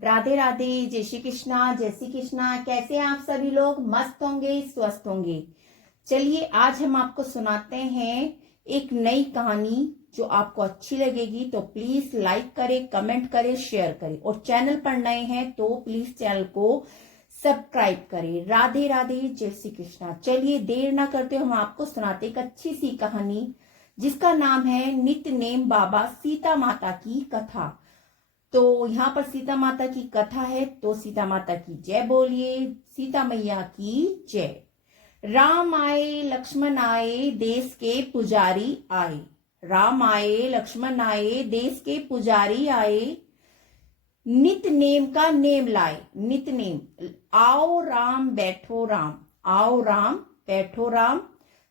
राधे राधे, जय श्री कृष्णा, जय श्री कृष्णा। कैसे हैं आप सभी लोग? मस्त होंगे, स्वस्थ होंगे। चलिए आज हम आपको सुनाते हैं एक नई कहानी जो आपको अच्छी लगेगी। तो प्लीज लाइक करें, कमेंट करें, शेयर करें और चैनल पर नए हैं तो प्लीज चैनल को सब्सक्राइब करें। राधे राधे, जय श्री कृष्णा। चलिए देर ना करते हम आपको सुनाते एक अच्छी सी कहानी जिसका नाम है नित्य बाबा सीता माता की कथा। तो यहाँ पर सीता माता की कथा है, तो सीता माता की जय बोलिए, सीता मैया की जय। राम आए लक्ष्मण आए, देश के पुजारी आए। राम आए लक्ष्मण आए, देश के पुजारी आए। नित नेम का नेम लाए, नित नेम। आओ राम बैठो राम, आओ राम बैठो राम।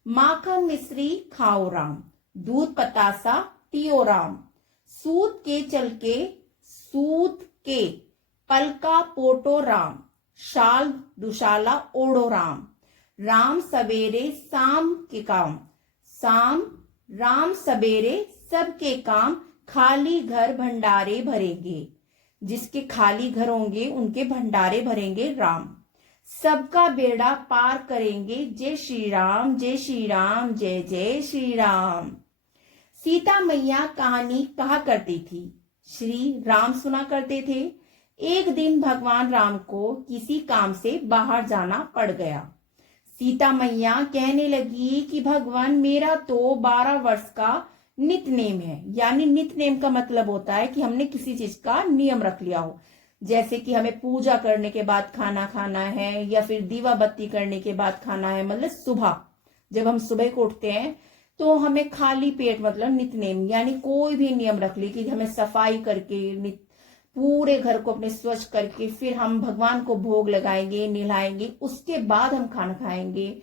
माखन मिश्री खाओ राम, दूध पतासा पियो राम। सूत के चल के सूत के पलका पोटो राम, शाल दुशाला ओढ़ो राम। राम सवेरे शाम के काम, शाम राम सवेरे सबके काम। खाली घर भंडारे भरेंगे, जिसके खाली घर होंगे उनके भंडारे भरेंगे राम। सबका बेड़ा पार करेंगे, जय श्री राम, जय श्री राम, जय जय श्री राम। सीता मैया कहानी कहा करती थी, श्री राम सुना करते थे। एक दिन भगवान राम को किसी काम से बाहर जाना पड़ गया। सीता मैया कहने लगी कि भगवान मेरा तो 12 वर्ष का नित नेम है। यानी नित नेम का मतलब होता है कि हमने किसी चीज का नियम रख लिया हो, जैसे कि हमें पूजा करने के बाद खाना खाना है या फिर दीवा बत्ती करने के बाद खाना है। मतलब सुबह जब हम सुबह को उठते हैं तो हमें खाली पेट, मतलब नित नेम यानी कोई भी नियम रख ली कि हमें सफाई करके पूरे घर को अपने स्वच्छ करके फिर हम भगवान को भोग लगाएंगे, नहलाएंगे, उसके बाद हम खाना खाएंगे।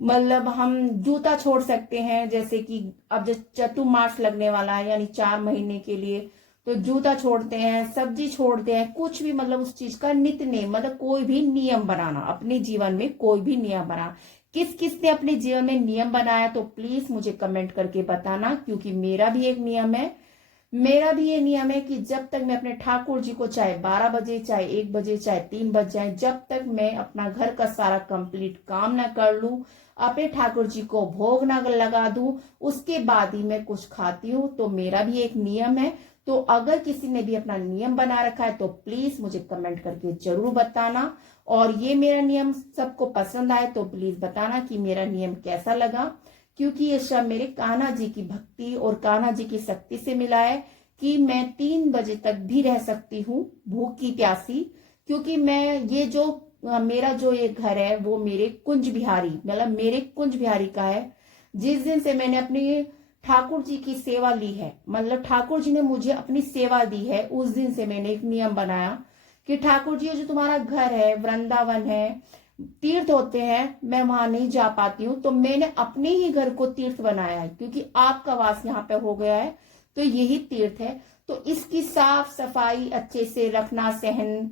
मतलब हम जूता छोड़ सकते हैं, जैसे कि अब जो चतुर्मास लगने वाला है यानी 4 महीने के लिए, तो जूता छोड़ते हैं, सब्जी छोड़ते हैं, कुछ भी मतलब उस चीज का नित नेम, मतलब कोई भी नियम बनाना अपने जीवन में, कोई भी नियम बनाना। किस किस ने अपने जीवन में नियम बनाया तो प्लीज मुझे कमेंट करके बताना, क्योंकि मेरा भी एक नियम है। मेरा भी ये नियम है कि जब तक मैं अपने ठाकुर जी को चाहे 12 बजे, चाहे 1 बजे, चाहे 3 बज जाए, जब तक मैं अपना घर का सारा कंप्लीट काम ना कर लूं, अपने ठाकुर जी को भोग ना लगा दूं, उसके बाद ही मैं कुछ खाती हूँ। तो मेरा भी एक नियम है। तो अगर किसी ने भी अपना नियम बना रखा है तो प्लीज मुझे कमेंट करके जरूर बताना। और ये मेरा नियम सबको पसंद आए तो प्लीज बताना कि मेरा नियम कैसा लगा, क्योंकि ये सब मेरे कान्हा जी की भक्ति और कान्हा जी की शक्ति से मिला है कि मैं 3 बजे तक भी रह सकती हूँ भूखी प्यासी। क्योंकि मैं ये जो मेरा जो ये घर है वो मेरे कुंज बिहारी, मतलब मेरे कुंज बिहारी का है। जिस दिन से मैंने अपनी ठाकुर जी की सेवा ली है, मतलब ठाकुर जी ने मुझे अपनी सेवा दी है, उस दिन से मैंने एक नियम बनाया कि ठाकुर जी जो तुम्हारा घर है, वृंदावन है, तीर्थ होते हैं, मैं वहां नहीं जा पाती हूँ, तो मैंने अपने ही घर को तीर्थ बनाया है, क्योंकि आपका वास यहाँ पे हो गया है तो यही तीर्थ है। तो इसकी साफ सफाई अच्छे से रखना, सहन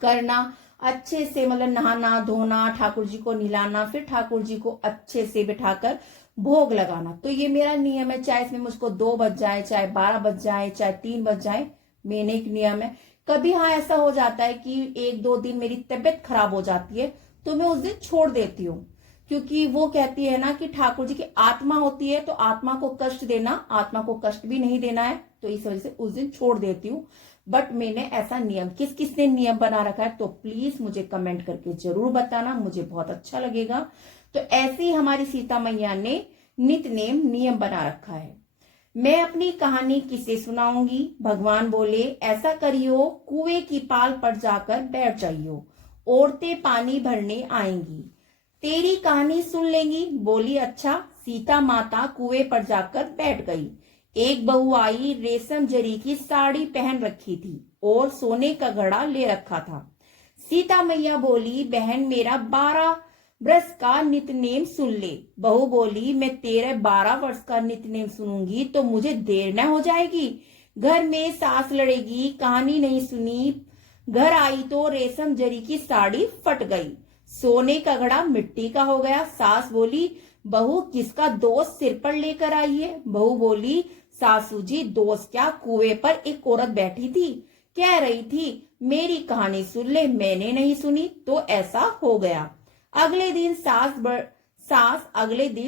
करना अच्छे से, मतलब नहाना धोना, ठाकुर जी को नहलाना, फिर ठाकुर जी को अच्छे से बिठाकर भोग लगाना। तो ये मेरा नियम है, चाहे इसमें मुझको 2 बज जाए, चाहे 12 बज जाए, चाहे 3 बज जाए, मैंने एक नियम है। कभी हाँ ऐसा हो जाता है कि 1-2 दिन मेरी तबीयत खराब हो जाती है तो मैं उस दिन छोड़ देती हूँ, क्योंकि वो कहती है ना कि ठाकुर जी की आत्मा होती है, तो आत्मा को कष्ट देना, आत्मा को कष्ट भी नहीं देना है, तो इस वजह से उस दिन छोड़ देती हूँ। बट मैंने ऐसा नियम, किस किस ने नियम बना रखा है तो प्लीज मुझे कमेंट करके जरूर बताना, मुझे बहुत अच्छा लगेगा। तो ऐसे ही हमारी सीता मैया ने नित नेम नियम बना रखा है। मैं अपनी कहानी किसे सुनाऊंगी? भगवान बोले ऐसा करियो, कुएं की पाल पर जाकर बैठ जाइयो, औरतें पानी भरने आएंगी, तेरी कहानी सुन लेंगी। बोली अच्छा। सीता माता कुएं पर जाकर बैठ गई। एक बहू आई, रेशम जरी की साड़ी पहन रखी थी और सोने का घड़ा ले रखा था। सीता मैया बोली बहन मेरा 12 वर्ष का नितनेम सुन ले। बहू बोली मैं तेरे 12 वर्ष का नितनेम सुनूंगी तो मुझे देर न हो जाएगी, घर में सास लड़ेगी, कहानी नहीं सुनी। घर आई तो रेशम जरी की साड़ी फट गई, सोने का घड़ा मिट्टी का हो गया। सास बोली बहू किसका दोस्त सिर पर लेकर आई है? बहू बोली सासू जी दोस्त क्या, कुएं पर एक औरत बैठी थी, कह रही थी मेरी कहानी सुन ले, मैंने नहीं सुनी तो ऐसा हो गया। अगले दिन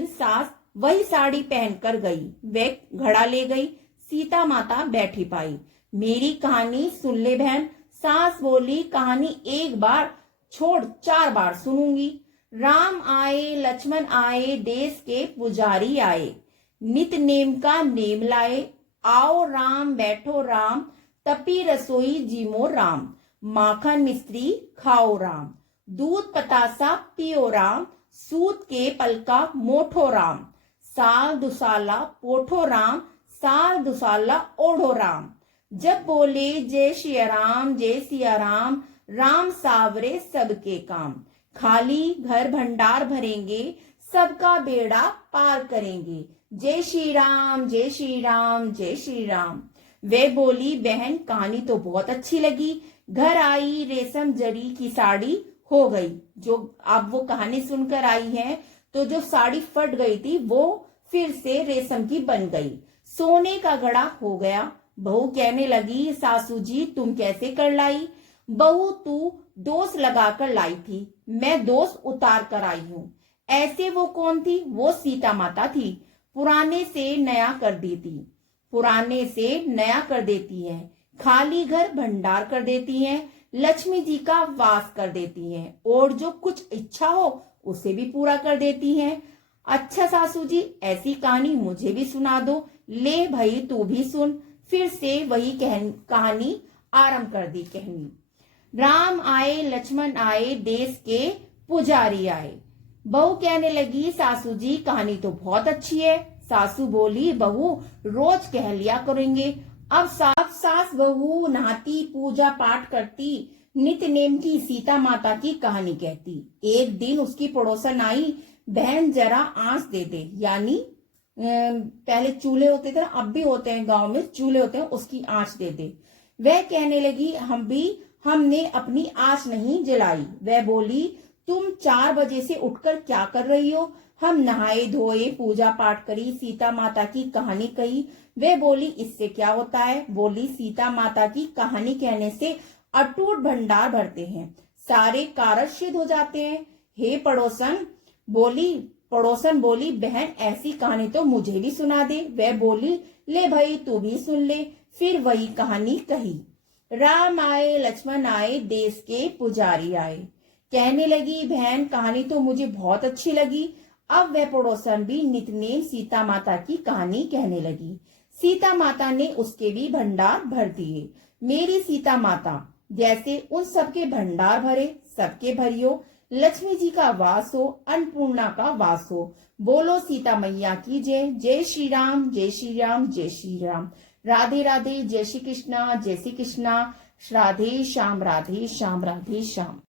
सास वही साड़ी पहनकर गई, वे घड़ा ले गई। सीता माता बैठी पाई। मेरी कहानी सुन ले बहन। सास बोली कहानी एक बार छोड़ 4 बार सुनूंगी। राम आए लक्ष्मण आए, देश के पुजारी आए, नित नेम का नेम लाए। आओ राम बैठो राम, तपी रसोई जीमो राम। माखन मिस्त्री खाओ राम, दूध पतासा पियो राम। सूत के पलका मोठो राम, साल दुसाला पोठो राम। साल दुसाला ओढ़ो राम। जब बोले जय सिया राम जय सिया राम, राम सावरे सबके काम। खाली घर भंडार भरेंगे, सबका बेड़ा पार करेंगे। जय श्री राम जय श्री राम जय श्री राम। वे बोली बहन कहानी तो बहुत अच्छी लगी। घर आई रेशम जरी की साड़ी हो गई। जो अब वो कहानी सुनकर आई है तो जो साड़ी फट गई थी वो फिर से रेशम की बन गई। सोने का घड़ा हो गया। बहू कहने लगी सासू जी तुम कैसे कर लाई? बहू तू दोष लगाकर लाई थी, मैं दोष उतार कर आई हूँ। ऐसे वो कौन थी? वो सीता माता थी। पुराने से नया कर देती है। खाली घर भंडार कर देती हैं। लक्ष्मी जी का वास कर देती हैं और जो कुछ इच्छा हो उसे भी पूरा कर देती हैं। अच्छा सासू जी ऐसी कहानी मुझे भी सुना दो। ले भाई तू भी सुन। फिर से वही कहानी आरंभ कर दी कहनी। राम आए लक्ष्मण आए, देश के पुजारी आए। बहू कहने लगी सासू जी कहानी तो बहुत अच्छी है। सासू बोली बहू रोज कह लिया करेंगे। अब सास बहू नहाती पूजा पाठ करती, नित्य नेम की सीता माता की कहानी कहती। एक दिन उसकी पड़ोसन आई, बहन जरा आंच दे दे। यानी पहले चूल्हे होते थे, अब भी होते हैं गांव में चूल्हे होते हैं, उसकी आंच दे दे। वह कहने लगी हमने अपनी आंच नहीं जलाई। वह बोली तुम 4 बजे से उठकर क्या कर रही हो? हम नहाए धोए पूजा पाठ करी, सीता माता की कहानी कही। वे बोली इससे क्या होता है? बोली सीता माता की कहानी कहने से अटूट भंडार भरते हैं, सारे कार्य सिद्ध हो जाते हैं। हे पड़ोसन बोली बहन ऐसी कहानी तो मुझे भी सुना दे। वह बोली ले भाई तू भी सुन ले। फिर वही कहानी कही। राम आए लक्ष्मण आए, देश के पुजारी आए। कहने लगी बहन कहानी तो मुझे बहुत अच्छी लगी। अब वह पड़ोसन भी नितनेम सीता माता की कहानी कहने लगी। सीता माता ने उसके भी भंडार भर दिए। मेरी सीता माता जैसे उन सबके भंडार भरे, सबके भरियो। लक्ष्मी जी का वास हो, अन्नपूर्णा का वास हो। बोलो सीता मैया की जय। जय श्री राम जय श्री राम जय श्री राम। राधे राधे, जय श्री कृष्णा जय श्री कृष्णा। राधे श्याम राधे श्याम राधे श्याम।